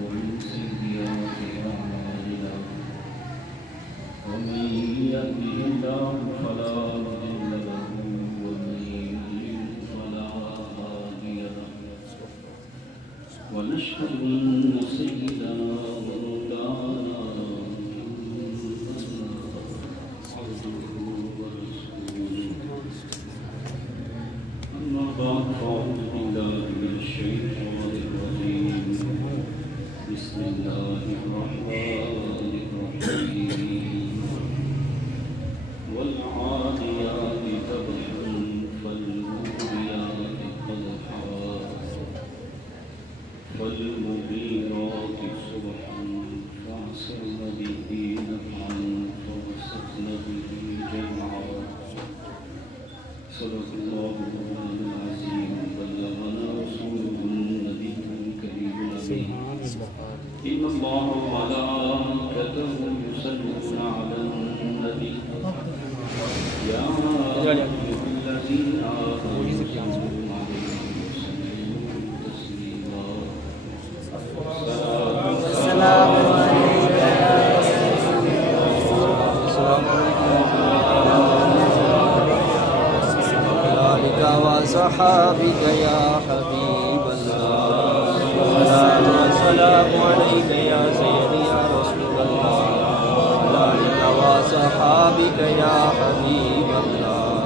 ومن سيئات أعمالنا ومن يهده الله فلا مضل له ومن يضلل فلا هادي له ونشهد أن سيدنا ومولانا أعوذ بالله من الشيطان الرجيم بسم الله الرحمن الرحيم والعاديات ضبحا فالموريات قدحا فالمغيرات صبحا فعصرن به نفعا فوسطن به جمعا صدق الله العظيم بلغنا رسوله النبي الكريم الأمين إن الله وملائكته يصلون على النبي يا أيها الذين آمنوا صلوا عليه وسلموا تسليما السلام عليك يا وصحابك يا حبيب الله الصلاة والسلام عليك يا سيدي يا رسول الله وعليك وصحابك يا حبيب الله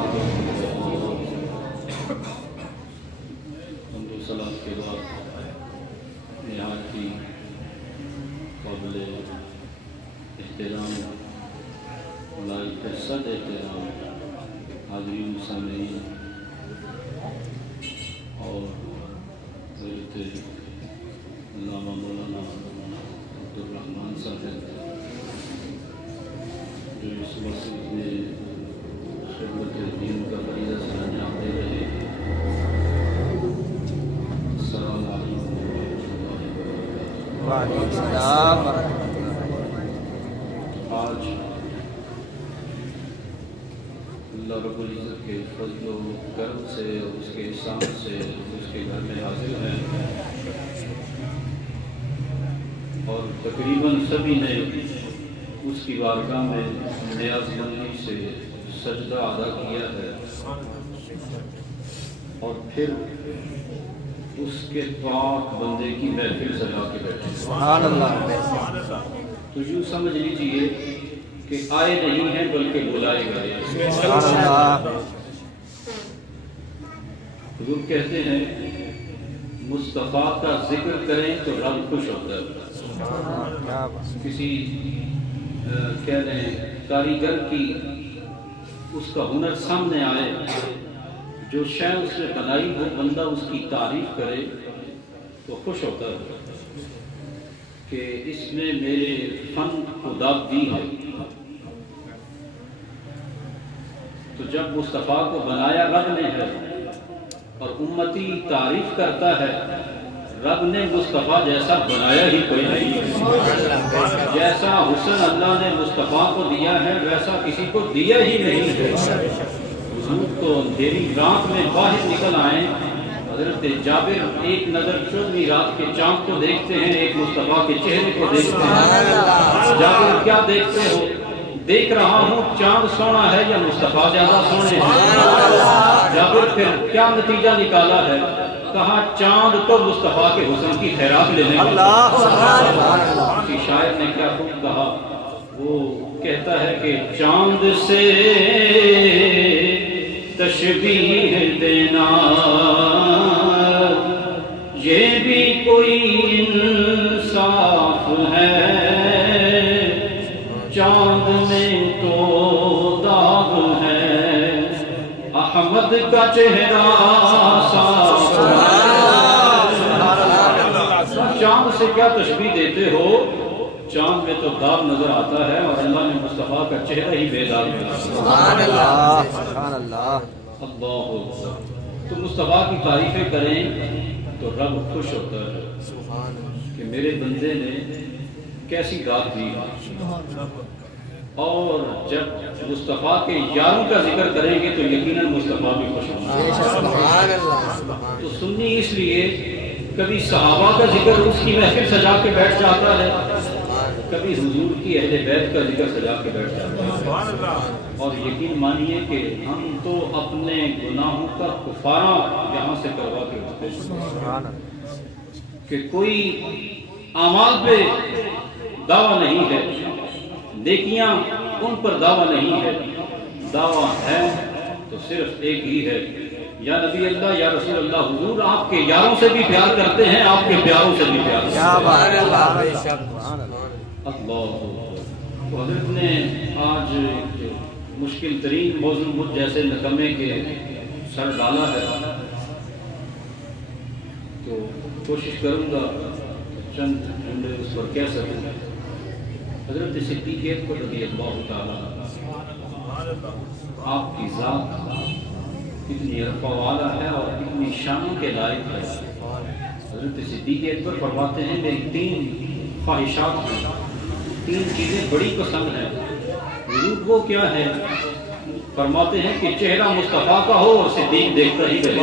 حمد و صلاة کے بعد نہایت ہی قابل احترام لائق صد احترام حاضرین سامعین اور حضرت علامہ مولانا عبدالرحمن صاحب جو اس مسجد میں خدمت دین کا فریضہ سر انجام دے رہے ہیں السلام علیکم ورحمۃ اللہ وبرکاتہ۔ وعلیکم السلام آج اللہ رب العزت کے فضل و کرم سے اور اس کے احسان سے اس کے گھر میں حاضر ہیں اور تقریباً سبھی نے اس کی بارگاہ میں نیاز مندی سے سجدہ ادا کیا ہے اور پھر اس کے پاک بندے کی محفل سجا کے بیٹھے سبحان اللہ تو یوں سمجھ لیجئے کہ آئے نہیں ہیں بلکہ بلائے گئے ہیں۔ سبحان اللہ حضور کہتے ہیں مصطفیٰ کا ذکر کریں تو رب خوش ہوتا ہے۔ کسی کہہ لیں کاریگر کی اس کا ہنر سامنے آئے، جو شے اس نے بنائی وہ بندہ اس کی تعریف کرے تو خوش ہوتا ہے کہ اس نے میرے فن کو داد دی ہے۔ تو جب مصطفیٰ کو بنایا رب نے ہے اور امتی تعریف کرتا ہے، رب نے مصطفیٰ جیسا بنایا ہی کوئی نہیں، جیسا حسن اللہ نے مصطفیٰ کو دیا ہے ویسا کسی کو دیا ہی نہیں ہے۔ حضور تو اندھیری رات میں باہر نکل آئے، حضرت جابر ایک نظر 14ویں رات کے چاند کو دیکھتے ہیں، ایک مصطفیٰ کے چہرے کو دیکھتے ہیں۔ جابر کیا دیکھتے ہو؟ دیکھ رہا ہوں چاند سونا ہے یا مصطفیٰ زیادہ سونے ہیں؟ جابر پھر کیا نتیجہ نکالا ہے؟ کہا چاند تو مصطفیٰ کے حسن کی خیرات لینے کی شاعر نے کیا خوب کہا، وہ کہتا ہے کہ چاند سے تشبیہ دینا یہ بھی کوئی انصاف ہے، چاند میں تو داغ ہے احمد کا چہرہ صاف ہے۔ چاند سے کیا تشبیہ دیتے ہو؟ چاند میں تو داغ نظر آتا ہے اور اللہ نے مصطفیٰ کا چہرہ ہی بیدار کیا۔ سبحان اللہ سبحان اللہ اللہ اکبر۔ تو مصطفیٰ کی تعریفیں کریں تو رب خوش ہوتا ہے کہ میرے بندے نے کیسی ذات دی۔ اور جب مصطفیٰ کے یاروں کا ذکر کریں گے تو یقیناً مصطفیٰ بھی خوش ہوں گے۔ تو سنی اس لیے کبھی صحابہ کا ذکر اس کی محفل سجا کے بیٹھ جاتا ہے، کبھی حضور کی اہل بیت کا ذکر سجا کے بیٹھ جاتا ہے۔ اور یقین مانیے کہ ہم تو اپنے گناہوں کا کفارہ یہاں سے کروا کے رکھتے ہیں کہ کوئی اعمال پہ دعویٰ نہیں ہے، نیکیاں ان پر دعویٰ نہیں ہے، دعویٰ ہے تو صرف ایک ہی ہے، یا نبی اللہ یا رسول اللہ، حضور آپ کے یاروں سے بھی پیار کرتے ہیں، آپ کے پیاروں سے بھی پیار کرتے ہیں۔ اللہ تو حضرت نے آج مشکل ترین موضوع مجھ جیسے نکمے کے سر ڈالا ہے، تو کوشش کروں گا چند جملے اس پر کہہ سکوں۔ حضرت صدیق اکبر رضی اللہ تعالیٰ آپ کی ذات کتنی رفع والا ہے اور کتنی شان کے لائق ہے۔ حضرت صدیق اکبر فرماتے ہیں میری 3 خواہشات ہیں، 3 چیزیں بڑی پسند ہیں۔ حضور وہ کیا ہے؟ فرماتے ہیں کہ چہرہ مصطفیٰ کا ہو اور صدیق دیکھتا ہی رہے۔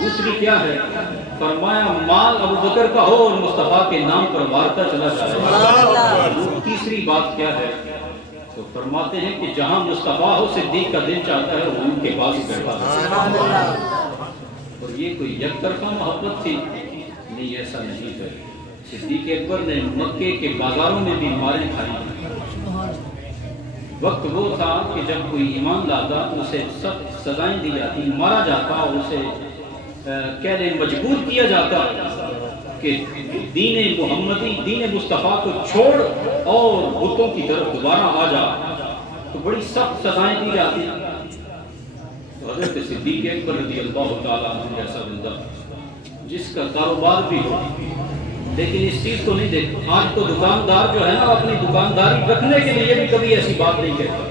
دوسری کیا ہے؟ فرمایا مال ابو بکر کا ہو اور مصطفیٰ کے نام پر وارتا چلا جائے۔ تیسری بات کیا ہے؟ تو فرماتے ہیں کہ جہاں مصطفیٰ ہو صدیق کا دل چاہتا ہے وہ ان کے پاس ہی بیٹھا ہے۔ اور یہ کوئی یک طرفہ محبت تھی؟ نہیں، ایسا نہیں ہے۔ صدیق اکبر نے مکے کے بازاروں میں بھی ماریں کھائی۔ وقت وہ تھا کہ جب کوئی ایمان لاتا تو اسے سخت سزائیں دی جاتی، مارا جاتا اور اسے کہہ دیں مجبور کیا جاتا کہ دین محمدی، دین مصطفیٰ کو چھوڑ اور بتوں کی طرف دوبارہ آ جا، تو بڑی سخت سزائیں دی جاتی۔ تو حضرت صدیق اکبر رضی اللہ تعالیٰ عنہ جیسا بندہ جس کا کاروبار بھی ہو لیکن اس چیز کو نہیں دیکھتا، آج تو دکاندار جو ہے نا اپنی دکانداری رکھنے کے لیے بھی کبھی ایسی بات نہیں کہتا،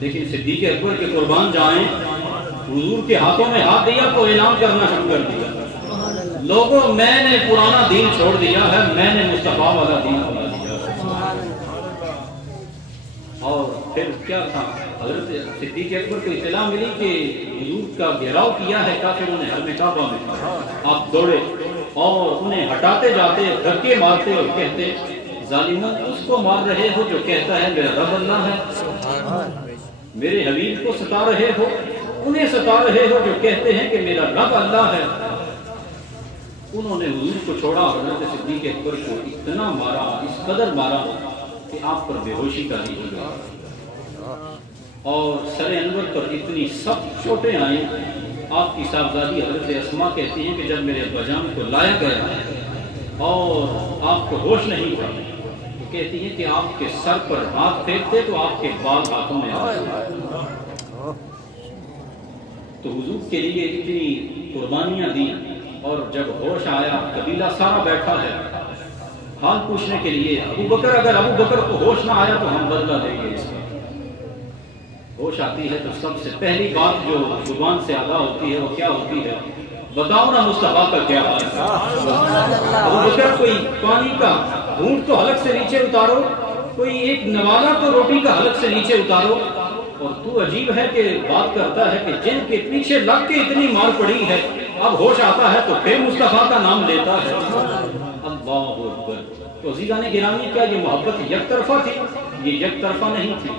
لیکن صدیق اکبر کے قربان جائیں، حضور کے ہاتھوں میں ہاتھ دیا تو اعلان کرنا شروع کر دیا، لوگوں میں نے پرانا دین چھوڑ دیا ہے، میں نے مصطفیٰ والا دین اپنا دیا۔ اور پھر کیا تھا؟ حضرت صدیق اکبر کو اطلاع ملی کہ حضور کا گھیراؤ کیا ہے کافروں نے حرم کعبہ میں، آپ دوڑے اور انہیں ہٹاتے جاتے، دھکے مارتے اور کہتے ظالموں اس کو مار رہے ہو جو کہتا ہے میرا رب اللہ ہے، میرے حبیب کو ستا رہے ہو، انہیں ستا رہے ہو جو کہتے ہیں کہ میرا رب اللہ ہے۔ انہوں نے حضور کو چھوڑا، حضرت صدیق اکبر کو اتنا مارا، اس قدر مارا کہ آپ پر بے ہوشی کا ہی ہو گیا اور سر انور پر اتنی سخت چوٹیں آئیں۔ آپ کی صاحبزادی حضرت اسماء کہتی ہیں کہ جب میرے ابا جان کو لایا گیا اور آپ کو ہوش نہیں تھا تو کہتی ہیں کہ آپ کے سر پر ہاتھ پھینکتے تو آپ کے بال ہاتھوں میں آتے۔ تو حضور کے لیے اتنی قربانیاں دی، اور جب ہوش آیا قبیلہ سارا بیٹھا ہے حال پوچھنے کے لیے، اگر ابو بکر کو ہوش نہ آیا تو ہم بدلہ دیں گے اس کا۔ ہوش آتی ہے تو سب سے پہلی بات جو زبان سے ادا ہوتی ہے وہ کیا ہوتی ہے؟ بتاؤ نا مصطفیٰ کا کیا حال ہے۔ ابو بکر کوئی پانی کا گھونٹ تو حلق سے نیچے اتارو، کوئی ایک نوالا تو روٹی کا حلق سے نیچے اتارو، اور تو عجیب ہے کہ بات کرتا ہے کہ جن کے پیچھے لگ کے اتنی مار پڑی ہے اب ہوش آتا ہے تو پھر مصطفیٰ کا نام لیتا ہے۔ اللہ اکبر۔ تو عزیزان گرامی، کیا یہ محبت یک طرفہ تھی؟ یہ یک طرفہ نہیں تھی۔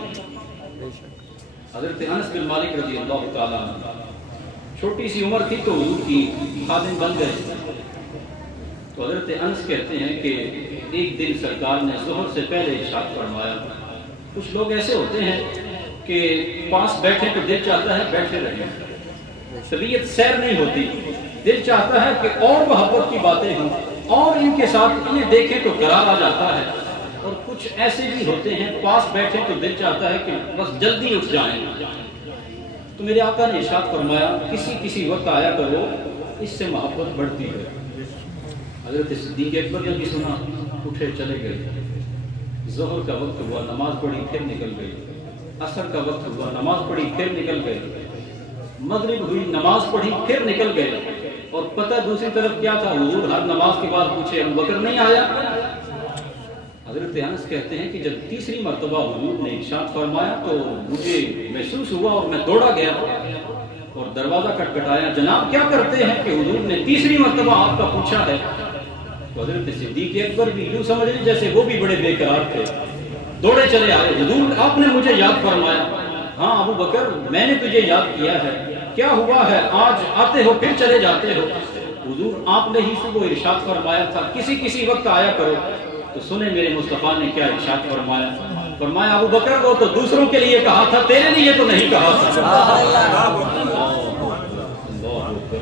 حضرت انس بن مالک رضی اللہ تعالیٰ عنہ چھوٹی سی عمر تھی تو حضور کی خادم بن گئے۔ تو حضرت انس کہتے ہیں کہ ایک دن سرکار نے ظہر سے پہلے ارشاد فرمایا، کچھ لوگ ایسے ہوتے ہیں کہ پاس بیٹھے تو دل چاہتا ہے بیٹھے رہیں، طبیعت سیر نہیں ہوتی، دل چاہتا ہے کہ اور محبت کی باتیں ہوں اور ان کے ساتھ انہیں دیکھیں تو قرار آ جاتا ہے، اور کچھ ایسے بھی ہوتے ہیں پاس بیٹھے تو دل چاہتا ہے کہ بس جلدی اٹھ جائیں۔ تو میرے آقا نے ارشاد فرمایا کسی وقت آیا کرو، اس سے محبت بڑھتی ہے۔ حضرت صدیق اکبر نے بھی سنا، اٹھے چلے گئے۔ ظہر کا وقت ہوا، نماز پڑھی پھر نکل گئی، عصر کا وقت ہوا، نماز پڑھی پھر نکل گئے، مغرب ہوئی، نماز پڑھی پھر نکل گئے، اور پتہ دوسری طرف کیا تھا؟ حضور ہر نماز کے بعد پوچھے ابو بکر نہیں آیا؟ حضرت انس کہتے ہیں کہ جب تیسری مرتبہ حضور نے ارشاد فرمایا تو مجھے محسوس ہوا اور میں دوڑا گیا اور دروازہ کٹکھٹایا، جناب کیا کرتے ہیں؟ کہ حضور نے تیسری مرتبہ آپ کا پوچھا ہے۔ تو حضرت صدیق اکبر بھی یوں سمجھ لیں جیسے وہ بھی بڑے بے قرار تھے، دوڑے چلے آئے، حضور آپ نے مجھے یاد فرمایا۔ ہاں ابو بکر میں نے تجھے یاد کیا ہے، کیا ہوا ہے؟ آج آتے ہو پھر چلے جاتے ہو۔ حضور آپ نے ہی صبح ارشاد فرمایا تھا کسی وقت آیا کرو۔ تو سنے میرے مصطفیٰ نے کیا ارشاد فرمایا؟ فرمایا ابو بکر وہ تو دوسروں کے لیے کہا تھا، تیرے لیے تو نہیں کہا تھا۔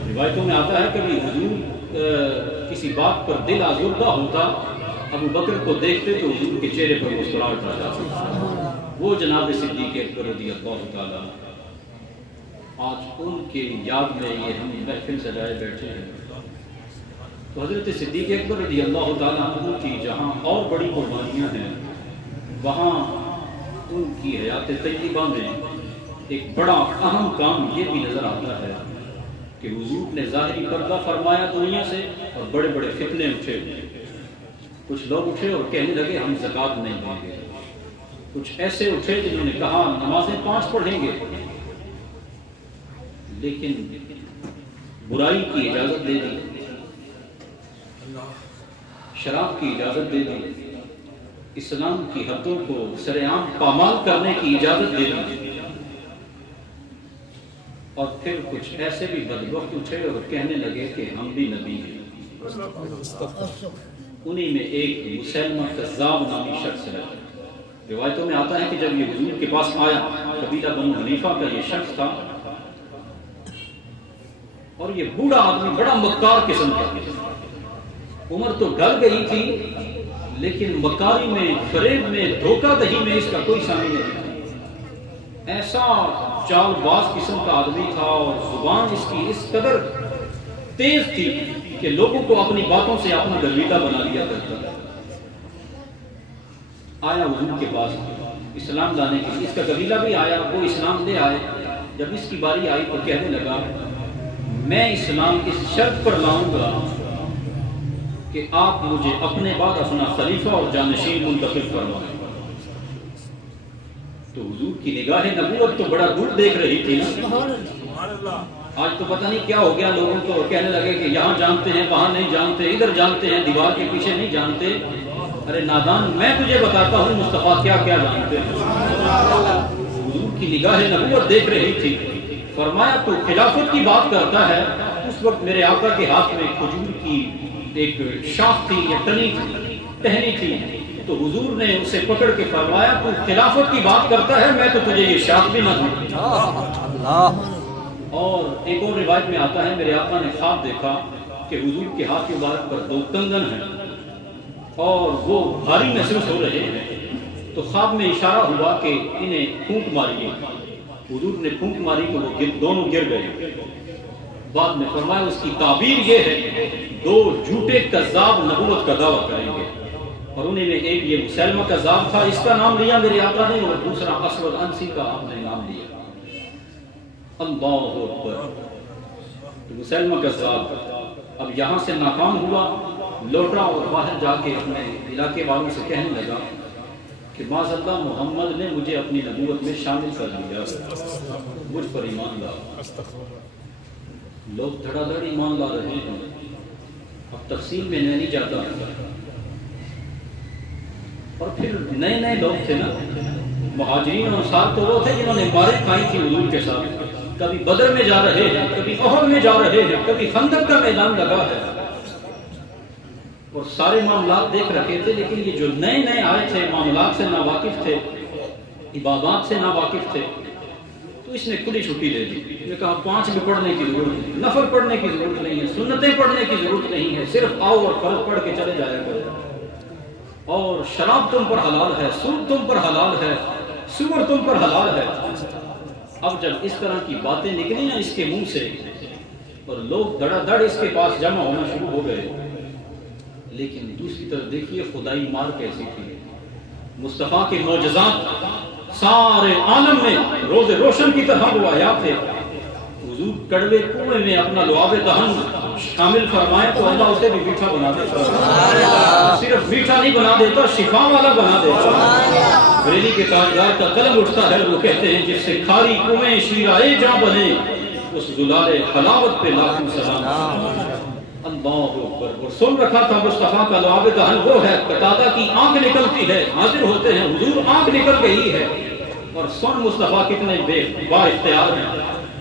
روایتوں میں آتا ہے کبھی حضور کسی بات پر دل آزردہ ہوتا، ابو بکر کو دیکھتے تو حضور کے چہرے پر مسکراہٹ آ جاتی۔ وہ جناب صدیق اکبر رضی اللہ تعالیٰ، آج ان کی یاد میں یہ ہم محفل سجائے بیٹھے ہیں۔ تو حضرت صدیق اکبر رضی اللہ تعالیٰ عنہ کی جہاں اور بڑی قربانیاں ہیں، وہاں ان کی حیات طیبہ میں ایک بڑا اہم کام یہ بھی نظر آتا ہے کہ حضور نے ظاہری پردہ فرمایا دنیا سے، اور بڑے بڑے فتنے اٹھے۔ کچھ لوگ اٹھے اور کہنے لگے ہم زکوٰۃ نہیں دیں گے، کچھ ایسے اٹھے جنہوں نے کہا نمازیں 5 پڑھیں گے، لیکن برائی کی اجازت دے دی، شراب کی اجازت دے دی، اسلام کی حدوں کو سر عام پامال کرنے کی اجازت دے دی۔ اور پھر کچھ ایسے بھی بدبخت اٹھے اور کہنے لگے کہ ہم بھی نبی ہیں۔ انہی میں ایک مسلمہ کذاب نامی شخص ہے۔ روایتوں میں آتا ہے کہ جب یہ حضور کے پاس آیا، قبیلہ بنو حنیفہ کا یہ شخص تھا، اور یہ بوڑھا آدمی بڑا مکار قسم کا تھا۔ عمر تو ڈل گئی تھی، لیکن مکاری میں، فریب میں، دھوکہ دہی میں اس کا کوئی ثانی نہیں تھا۔ ایسا چال باز قسم کا آدمی تھا، اور زبان اس کی اس قدر تیز تھی کہ لوگوں کو اپنی باتوں سے اپنا گرویدہ بنا لیا کرتا تھا۔ آیا حضور کے پاس اسلام لانے کے لیے، اس کا قبیلہ بھی آیا، وہ اسلام لے آئے۔ جب اس کی باری آئی تو کہنے لگا میں اسلام اس شرط پر لاؤں گا کہ آپ مجھے اپنے بعد اپنا خلیفہ اور جانشین منتخب فرمائیں۔ تو حضور کی نگاہ نبوت تو بڑا دور دیکھ رہی تھی نا۔ آج تو پتہ نہیں کیا ہو گیا، لوگوں کو کہنے لگے کہ یہاں جانتے ہیں، وہاں نہیں جانتے، ادھر جانتے ہیں، دیوار کے پیچھے نہیں جانتے۔ ارے نادان، میں تجھے بتاتا ہوں مصطفیٰ کیا کیا جانتے ہیں۔ حضور کی نگاہ نبوت دیکھ رہی تھی۔ فرمایا تو خلافت کی بات کرتا ہے۔ اس وقت میرے آقا کے ہاتھ میں کھجور کی ایک شاخ تھی یا ٹہنی تھی، تو حضور نے اسے پکڑ کے فرمایا تو خلافت کی بات کرتا ہے، میں تو تجھے یہ شاخ بھی نہ دوں۔ اور ایک اور روایت میں آتا ہے میرے آقا نے خواب دیکھا کہ حضور کے ہاتھ مبارک پر 2 کنگن ہیں اور وہ بھاری محسوس ہو رہے ہیں۔ تو خواب میں اشارہ ہوا کہ انہیں پھونک ماری۔ حضور نے پھونک ماری تو وہ دونوں گر گئے۔ بعد میں فرمایا اس کی تعبیر یہ ہے 2 جھوٹے کذاب نبوت کا دعویٰ کریں گے، اور انہیں میں ایک یہ مسلمہ کذاب تھا، اس کا نام لیا میرے آقا نے، اور دوسرا اسود انسی کا آپ نے نام لیا۔ اللہ اکبر۔ تو مسلمہ کذاب اب یہاں سے ناکام ہوا، لوٹا اور باہر جا کے اپنے علاقے والوں سے کہنے لگا کہ معاذ اللہ محمد نے مجھے اپنی نبوت میں شامل کر لیا، مجھ پر ایمان لا۔ لوگ دھڑا دھڑ ایمان لا رہے ہیں۔ اب تفصیل میں نہیں جاتا، اور پھر نئے لوگ تھے نا، مہاجرین اور انصار تو وہ تھے جنہوں نے مارے کھائی تھی حضور کے ساتھ، کبھی بدر میں جا رہے ہیں، کبھی احد میں جا رہے ہیں، کبھی خندق کا میدان لگا ہے، اور سارے معاملات دیکھ رکھے تھے، لیکن یہ جو نئے آئے تھے، معاملات سے ناواقف تھے، عبادات سے ناواقف تھے، تو اس نے کھلی چھٹی دے دی۔ اس نے کہا 5 بھی پڑھنے کی ضرورت نہیں، نفل پڑھنے کی ضرورت نہیں ہے، سنتیں پڑھنے کی ضرورت نہیں ہے، صرف آؤ اور فرض پڑھ کے چلے جایا کرو، اور شراب تم پر حلال ہے، سود تم پر حلال ہے، سور تم پر حلال ہے۔ اب جب اس طرح کی باتیں نکلی نا اس کے منہ سے، اور لوگ دڑا دڑ اس کے پاس جمع ہونا شروع ہو گئے، لیکن دوسری طرف دیکھیے خدائی مار کیسی تھی۔ مصطفیٰ کے معجزات سارے عالم میں روز روشن کی طرح وہ آیات تھے۔ حضور کڑوے کنویں میں اپنا لعاب دہن شامل فرمائے تو اللہ اسے بھی میٹھا بنا دیتا، صرف میٹھا نہیں بنا دیتا، شفا والا بنا دیتا۔ بریلی کے تاجدار کا قلم اٹھتا ہے، وہ کہتے ہیں جس سے کھاری کنویں شیرائے جاں بنے، اس زلال حلاوت پہ لاکھوں سلام۔ اللہ اکبر۔ اور سن رکھا تھا مصطفیٰ کا لعاب دہن وہ ہے، قتادہ کی آنکھ نکلتی ہے، حاضر ہوتے ہیں حضور آنکھ نکل گئی ہے، اور سن مصطفیٰ کتنے با اختیار ہیں،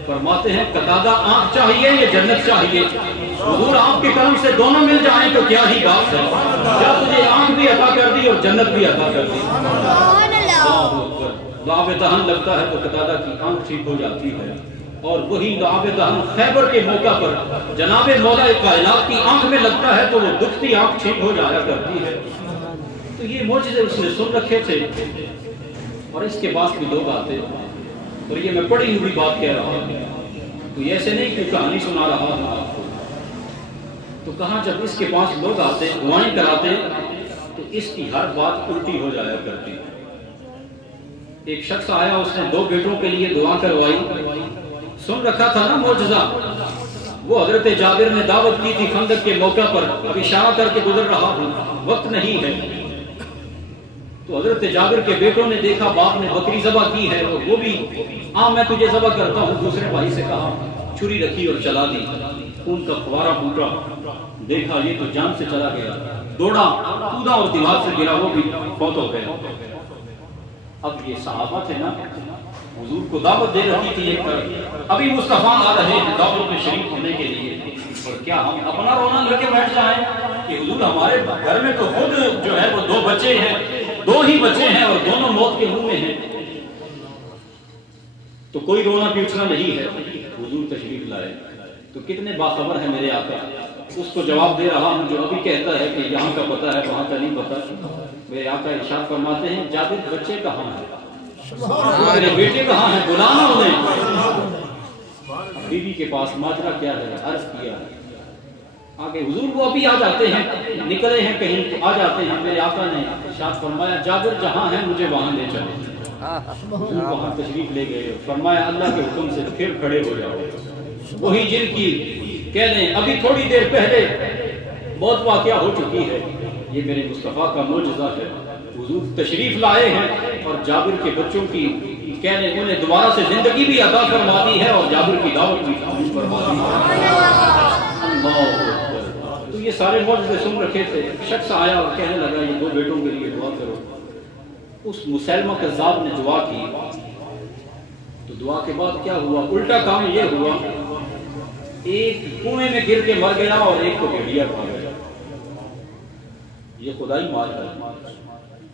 فرماتے ہیں قتادہ آنکھ چاہیے یا جنت چاہیے؟ حضور آپ کے کرم سے دونوں مل جائیں تو کیا ہی بات ہے، کیا تجھے آنکھ بھی عطا کر دی اور جنت بھی عطا کر دی۔ لعاب دہن لگتا ہے تو قتادہ کی آنکھ ٹھیک ہو جاتی ہے، اور وہی لعاب دہن خیبر کے موقع پر جناب مولا کائنات کی آنکھ میں لگتا ہے تو وہ دکھتی آنکھ ٹھیک ہو جایا کرتی ہے۔ تو یہ معجزے اس نے سن رکھے تھے، اور اس کے بعد بھی لوگ آتے، اور یہ میں پڑھی ہوئی بات کہہ رہا ہوں، تو یہ ایسے نہیں کہ کہانی سنا رہا ہوں آپ کو۔ تو کہاں جب اس کے پاس لوگ آتے دعائیں کراتے تو اس کی ہر بات الٹی ہو جایا کرتی۔ ایک شخص آیا، اس نے 2 بیٹوں کے لیے دعا کروائی، سن رکھا تھا نا معجزہ، وہ حضرت جابر نے دعوت کی تھی خندق کے موقع پر، اب اشارہ کر کے گزر رہا ہوں، وقت نہیں ہے۔ تو حضرت جابر کے بیٹوں نے دیکھا باپ نے بکری ذبح کی ہے، اور وہ بھی میں تجھے ذبح کرتا ہوں، دوسرے بھائی سے کہا، چھری رکھی اور چلا دی، خون کا فوارہ پھوٹا، دیکھا یہ تو جان سے چلا گیا، دوڑا کودا اور دیوار سے گرا، وہ بھی فوت ہو گیا۔ اب یہ صحابہ تھے نا، حضور کو دعوت دے رہی تھی ایک طرف، ابھی مصطفیٰ آ رہے ہیں دعوت میں شریک ہونے کے لیے، اور کیا ہم اپنا رونا لے کے بیٹھ جائیں کہ حضور ہمارے گھر میں تو خود جو ہے وہ 2 بچے ہیں، 2 ہی بچے ہیں اور دونوں موت کے منہ میں ہیں، تو کوئی رونا پیٹنا نہیں ہے۔ حضور تشریف لائے تو کتنے باخبر ہیں میرے آقا، اس کو جواب دے رہا ہوں جو ابھی کہتا ہے کہ یہاں کا پتہ ہے وہاں کا نہیں پتہ۔ میرے آقا ارشاد فرماتے ہیں جابر بچے کہاں ہیں، میرے بیٹے کہاں ہیں، بلانا انہیں۔ بیوی کے پاس ماجرا کیا ہے، عرض کیا آگے، حضور وہ ابھی آ جاتے ہیں، نکلے ہیں کہیں تو آ جاتے ہیں۔ میرے آقا نے ارشاد فرمایا جابر جہاں ہیں مجھے وہاں لے چلے۔ حضور وہاں تشریف لے گئے، فرمایا اللہ کے حکم سے پھر کھڑے ہو جاؤ، وہی جن کی کہہ لیں ابھی تھوڑی دیر پہلے بہت واقعہ ہو چکی ہے، یہ میرے مصطفیٰ کا معجزہ ہے۔ حضور تشریف لائے ہیں اور جابر کے بچوں کی کہہ لیں انہیں دوبارہ سے زندگی بھی عطا فرما دی ہے، اور جابر کی دعوت بھی قبول فرما دی ہے۔ اللہ اکبر۔ تو یہ سارے معجزے سن رکھے تھے، شخص آیا اور کہنے لگا یہ 2 بیٹوں کے لیے دعا کرو۔ اس مسلمہ کذاب نے دعا کی، تو دعا کے بعد کیا ہوا، الٹا کام یہ ہوا، ایک کنویں میں گر کے مر گیا اور ایک کو بھیڑیا کھا گیا۔ یہ خدائی مار ہے۔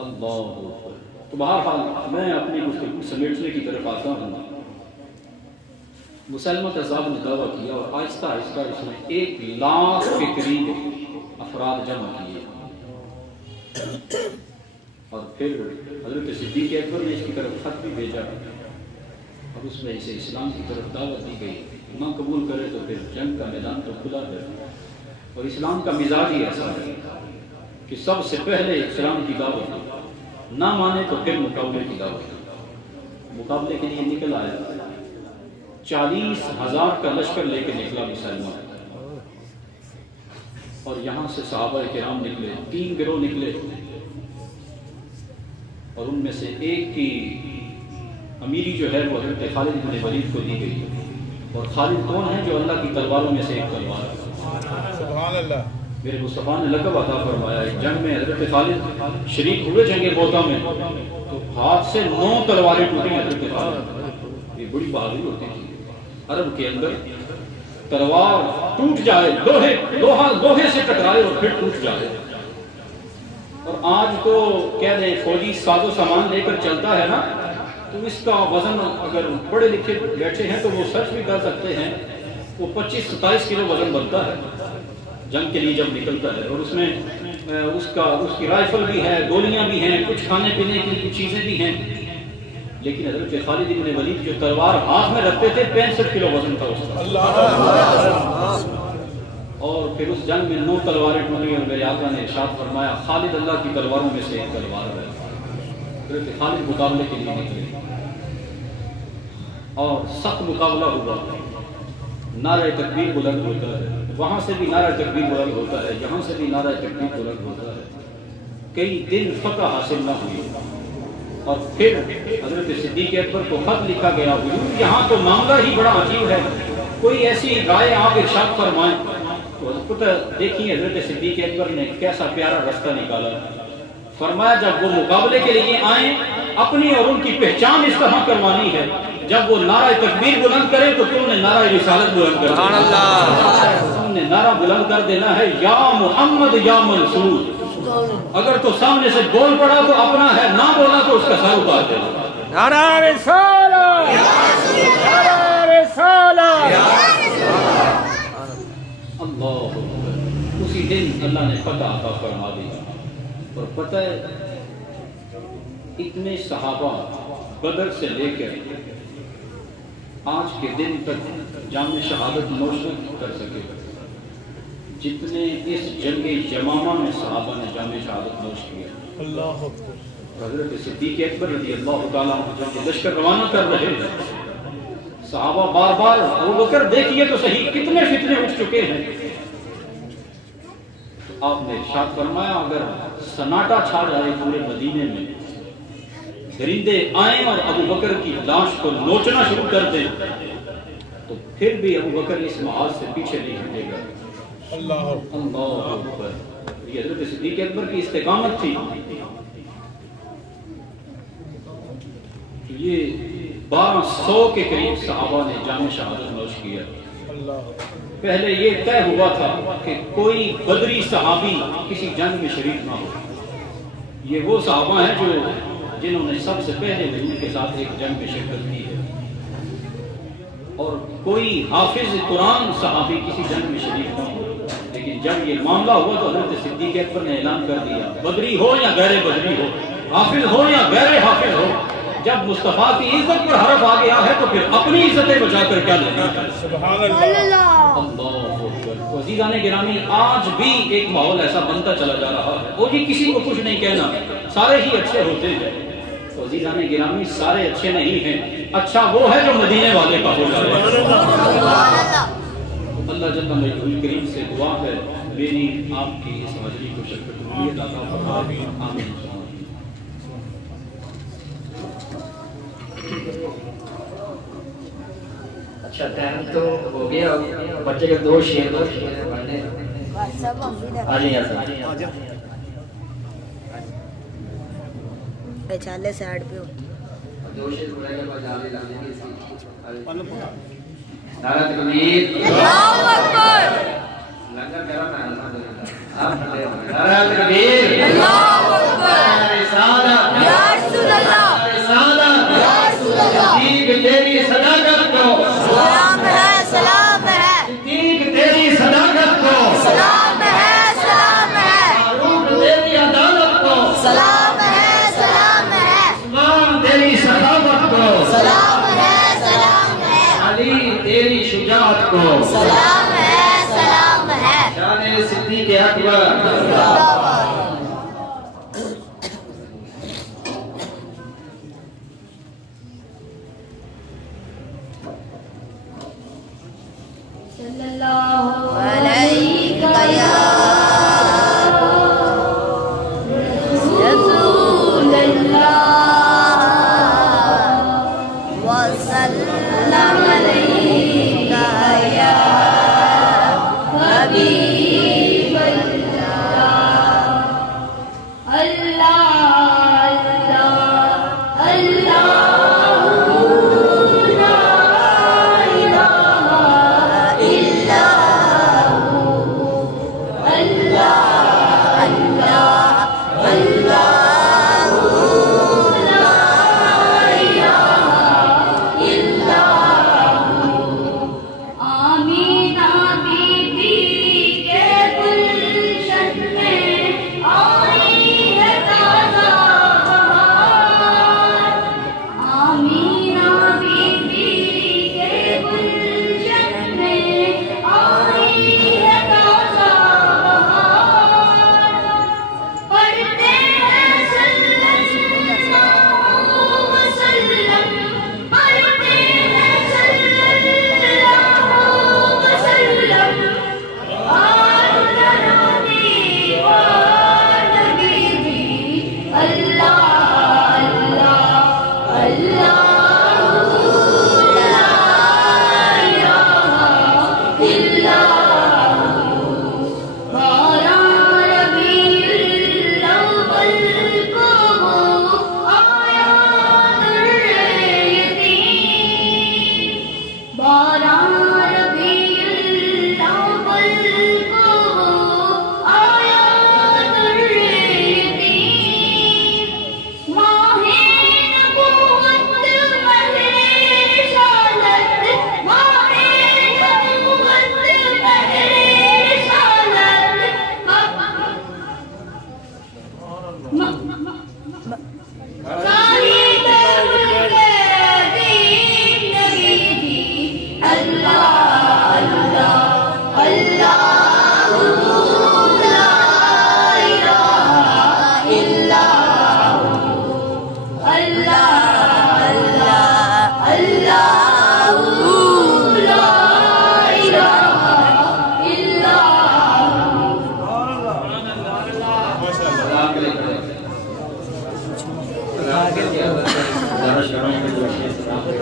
اللہ اکبر۔ تو بہرحال میں اپنی گفتگو سمیٹنے کی طرف آتا ہوں۔ مسلمہ کذاب نے دعویٰ کیا اور آہستہ آہستہ اس نے 1 لاکھ کے قریب افراد جمع کیے، اور پھر حضرت صدیق اکبر نے اس کی طرف خط بھی بھیجا، اور اس میں اسے اسلام کی طرف دعوت دی گئی، نہ قبول کرے تو پھر جنگ کا میدان تو کھلا ہے۔ اور اسلام کا مزاج ہی ایسا ہے کہ سب سے پہلے اسلام کی دعوت، نہ مانے تو پھر مقابلے کی دعوت۔ مقابلے کے لیے نکل آیا، 40,000 کا لشکر لے کے نکلا مسلمہ، اور یہاں سے صحابہ کرام نکلے، 3 گروہ نکلے، اور ان میں سے ایک کی امیری جو ہے وہ حضرت خالد بن ولید کو دی گئی، اور خالد کون ہے؟ جو اللہ کی تلواروں میں سے ایک تلوار ہے۔ سبحان اللہ۔ میرے مصطفیٰ نے لقب عطا فرمایا، جنگ میں حضرت خالد شریک ہوئے جنگ موتا میں، تو ہاتھ سے 9 تلواریں ٹوٹی حضرت خالد۔ یہ بڑی بہادری ہوتی تھی عرب کے اندر، تلوار ٹوٹ جائے، لوہے سے ٹکرائے اور پھر ٹوٹ جائے۔ اور آج تو کہہ دیں فوجی ساز و سامان لے کر چلتا ہے نا، تو اس کا وزن اگر پڑھے لکھے بیٹھے ہیں تو وہ سرچ بھی کر سکتے ہیں، وہ 25-27 کلو وزن بنتا ہے جنگ کے لیے جب نکلتا ہے، اور اس میں اس کی رائفل بھی ہے، گولیاں بھی ہیں، کچھ کھانے پینے کی کچھ چیزیں بھی ہیں۔ لیکن حضرت خالد بن ولید جو تلوار ہاتھ میں رکھتے تھے 65 کلو وزن تھا اس کا، اور پھر اس جنگ میں 9 تلواریں ٹوٹی، اور میرے آقا نے ارشاد فرمایا خالد اللہ کی تلواروں میں سے ایک تلوار ہے۔ حضرت خالد مقابلے کے لیے نکلے اور سخت مقابلہ ہوا، نعرہ تکبیر بلند ہوتا ہے، وہاں سے بھی نعرہ تکبیر بلند ہوتا ہے، یہاں سے بھی نعرہ تکبیر بلند ہوتا ہے، کئی دن فتح حاصل نہ ہوئی، اور پھر حضرت صدیق اکبر کو خط لکھا گیا، یہاں تو معاملہ ہی بڑا عجیب ہے، کوئی ایسی رائے آپ ارشاد فرمائیں تو دیکھیے حضرت صدیق اکبر نے کیسا پیارا رستہ نکالا. فرمایا جب وہ مقابلے کے لیے آئیں اپنی اور ان کی پہچان اس طرح کروانی ہے، جب وہ نعرہ تکبیر بلند کرے تو تم نے نعرہ رسالت بلند کر دینا، تم نے نعرہ بلند کر دینا ہے یا محمد یا منصور. اگر تو سامنے سے بول پڑا تو اپنا ہے، نہ بولا تو اس کا سر اتار دینا. نعرہ رسالت، نعرہ رسالت. اللہ اسی دن اللہ نے فتح عطا فرما دی. اور پتہ ہے اتنے صحابہ بدر سے لے کر آج کے دن تک جام شہادت نوش کر سکے جتنے اس جنگ یمامہ میں صحابہ نے جام شہادت نوش کیا. حضرت صدیق اکبر رضی اللہ تعالیٰ جب لشکر روانہ کر رہے ہیں صحابہ بار بار ابو بکر دیکھیے تو صحیح کتنے فتنے اٹھ چکے ہیں. آپ نے ارشاد فرمایا اگر سناٹا چھا جائے پورے مدینے میں، درندے آئیں اور ابو بکر کی لاش کو نوچنا شروع کر دیں تو پھر بھی ابو بکر اس محاذ سے پیچھے نہیں ہٹے گا. اللہ اکبر. یہ حضرت صدیق اکبر کی استقامت تھی. یہ 1200 کے قریب صحابہ نے جام شہادت نوش کیا. پہلے یہ طے ہوا تھا کہ کوئی بدری صحابی کسی جنگ میں شریک نہ ہو. یہ وہ صحابہ ہیں جو جنہوں نے سب سے پہلے حضور کے ساتھ ایک جنگ میں شرکت کی ہے. اور کوئی حافظ قرآن صحابی کسی جنگ میں شریک نہ ہو. لیکن جب یہ معاملہ ہوا تو حضرت صدیق اکبر نے اعلان کر دیا بدری ہو یا غیر بدری ہو، حافظ ہو یا غیر حافظ ہو، جب مصطفیٰ کی عزت پر حرف آ گیا ہے تو پھر اپنی عزتیں بچا کر کیا لینا ہے. سبحان اللہ. اللہ عزیزان گرامی آج بھی ایک ماحول ایسا بنتا چلا جا رہا ہے وہ جی کسی کو کچھ نہیں کہنا، سارے ہی اچھے ہوتے ہیں. تو عزیزان گرامی سارے اچھے نہیں ہیں، اچھا وہ ہے جو مدینے والے کا ہو جائے. اللہ جل مجدہ کریم سے دعا ہے میری آپ کی اس حاضری کو شرکت قبولیت عطا فرمائے. آمین. اچھا ٹائم تو ہو گیا، بچے کے 2 شعر پڑھنے. چالے سائڈ پہ ہو 2 شعر پڑھے کے بعد جانے لگیں گے. نعرہ تکبیر، اللہ اکبر. لنگر کرم ہے الحمدللہ. نعرہ تکبیر، اللہ اکبر. رسالت، یا رسول اللہ، رسالت، یا رسول اللہ. صدیق تیری صداقت کو سلام ہے، سلام ہے. صدیق تیری صداقت کو سلام ہے، سلام ہے. فاروق تیری عدالت کو سلام ہے، سلام ہے. عثمان تیری سخاوت کو سلام ہے، سلام ہے. علی تیری شجاعت کو سلام ہے، سلام ہے. شان صدیق اکبر. صلی اللہ علیہ رسول اللہ وسلم علیہ یا حبیب اللہ.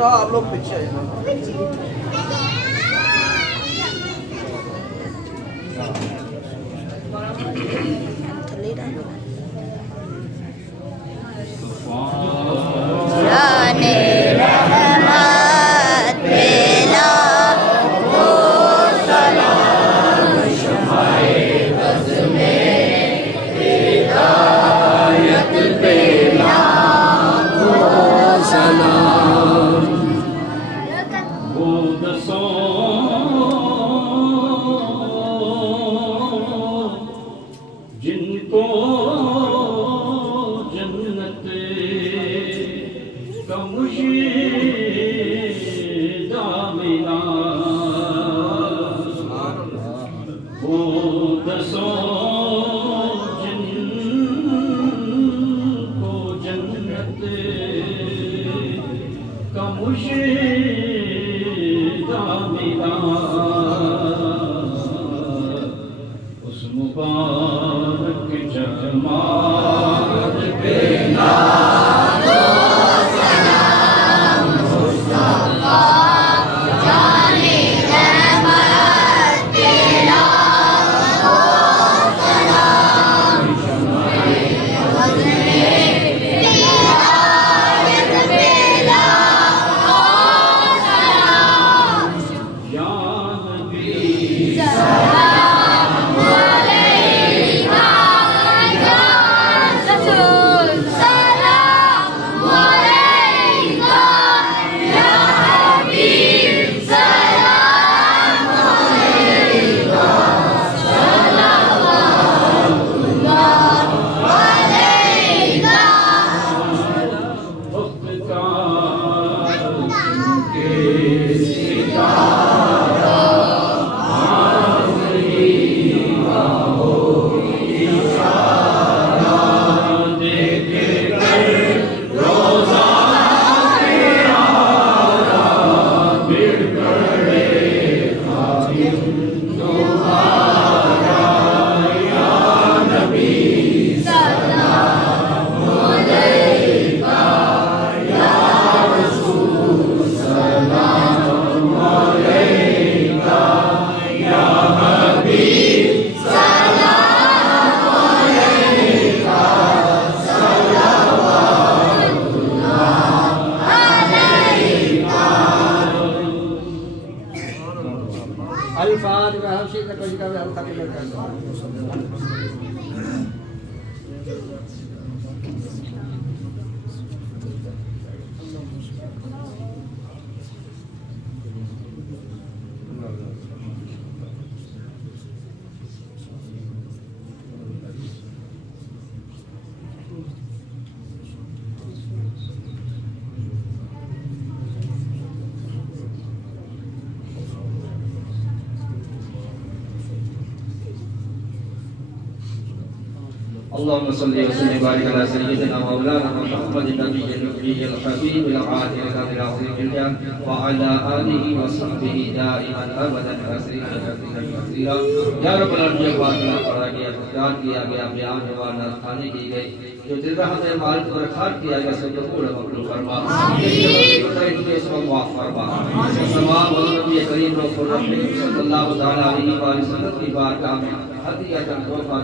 آپ لوگ پیچھے آئے اللهم صل وسلم وبارك على سيدنا مولانا محمد النبي النبي الحبيب العادل العظيم الجان وعلى آله وصحبه دائما أبدا كثيرا یا رب العالمین بارنا پڑھا گیا اختیار کیا گیا بیان جوان خانے کی گئی جو دل رحمت مالک پر خار کیا گیا سب قبول مقبول فرما معاف فرما تمام نبی کریم صلی اللہ تعالی علیہ وسلم کی بارگاہ میں ہدیہ تحفہ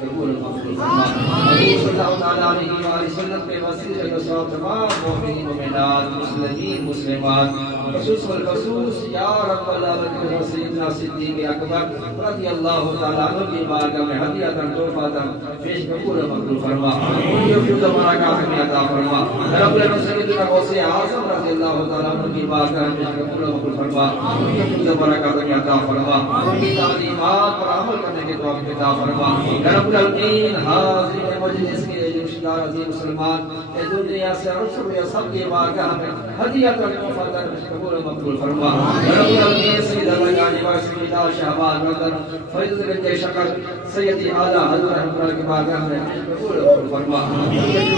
قبول مقبول فرما صلی اللہ تعالی علیہ وسلم کے وسیلے و ثواب تمام مومنین مومنات مسلمین مسلمات خصوص والخصوص یا رب العالمین سیدنا صدیق اکبر رضی اللہ تعالی عنہ کی بارگاہ میں ہدیہ تحفہ پیش قبول مقبول فرما ان کی فیض برکات میں عطا فرما رب العالمین سیدنا غوث اعظم رضی اللہ تعالی عنہ کی بارگاہ میں پیش قبول مقبول فرما ان کی فیض برکات میں عطا فرما ان کی تعلیمات پر عمل کرنے کے توفیق عطا فرما رب العالمین حاضرین مجلس کے رشتہ دار عزیز مسلمان دنیا سے عرب یا سب کی بارگاہ میں ہدیہ تحفہ قبول مقبول فرما رب العالمین سید اللہ علیہ وسلم شہباز برادر فیض بن شکر سیدی اعلی حضرت رحمۃ کی بارگاہ میں قبول فرما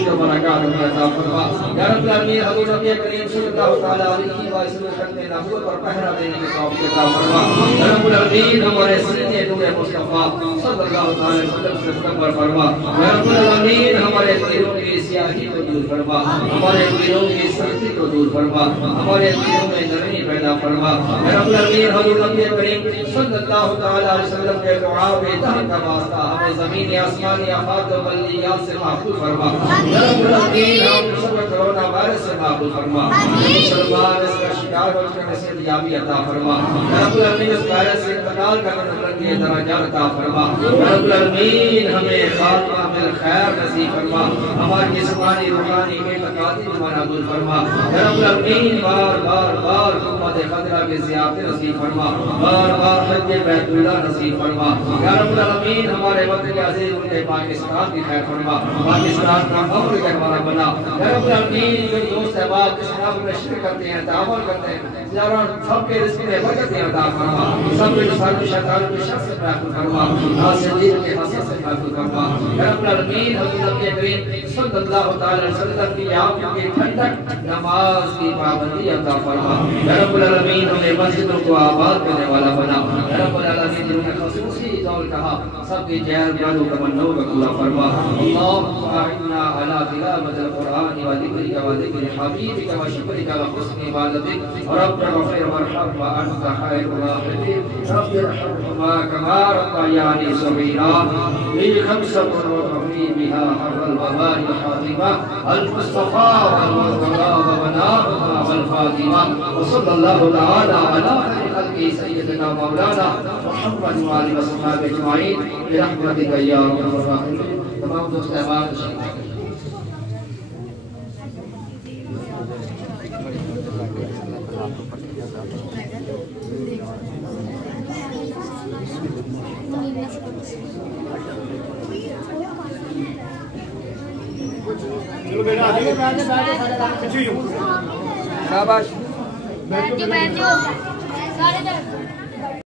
جو برکات میں عطا فرما یا رب العالمین حضور نبی کریم صلی اللہ تعالی علیہ وسلم کرتے نبوت پر پہرا دینے کے توفیق عطا فرما یا رب العالمین ہمارے سینے نور مصطفی صلی اللہ تعالی وسلم سے قبول فرما یا رب العالمین ہمارے دلوں کی سیاہی کو دور فرما، ہمارے دلوں کی سختی کو دور فرما، ہمارے دلوں میں نرمی پیدا فرما۔ اے رب العالمین، حضور نبی کریم صلی اللہ تعالیٰ علیہ وسلم کے دعا بے دہن کا واسطہ ہمیں زمین آسمان آفات و بلیات سے محفوظ فرما۔ اے رب العالمین، ہم سب کرونا وائرس سے محفوظ فرما، مسلمان اس کا شکار ہو کر صحتیابی عطا فرما۔ اے رب العالمین، اس وائرس سے انتقال کرنے والے درجات عطا فرما۔ اے رب العالمین، ہمیں خاتمہ بالخیر نصیب فرما، ہماری جسمانی روحانی بے تقاضی ہمارا دور فرما۔ اے رب العالمین، بار بار بار امت خضرہ کے زیارت نصیب فرما، بار بار حج بیت اللہ نصیب فرما۔ یا رب العالمین، ہمارے وطن عزیز ملک پاکستان کی خیر فرما، پاکستان کا امر کے ہمارا بنا۔ یا رب العالمین، جو دوست احباب اس نام میں شرک کرتے ہیں، تعامل کرتے ہیں، زیارہ سب کے رزق میں برکت عطا فرما، سب کے ساتھ شیطان کے شر سے محفوظ فرما، حاسدین کے حسد سے محفوظ فرما۔ یا رب العالمین، حضور نبی کریم صلی اللہ تعالی علیہ وسلم کی آنکھوں کی ٹھنڈک نماز کی پابندی عطا فرما۔ یا رب العالمین، ہمیں مسجدوں کو آباد کرنے والا بنا۔ یا رب العالمین، جنہوں نے خصوصی قول کہا سب کی جہر جادو تمنوں کا پورا فرما۔ اللہم اعنا علی تلاوت القرآن و ذکرک و ذکر حبیبک و شکرک و حسن عبادتک رب اغفر وارحم وانت خیر الراحمین رب ارحمہما کما ربیانی صغیرا۔ للخمسة وتحوی بها حر الوباء الحاطمة المصطفى والمرتضى وبناؤها والفاطمة وصلى الله تعالى على خير خلقه سيدنا مولانا محمد وآله وصحبه أجمعين برحمتك يا أرحم الراحمين۔ تمام دوست احباب شاباش بیٹھو بیٹھو سارے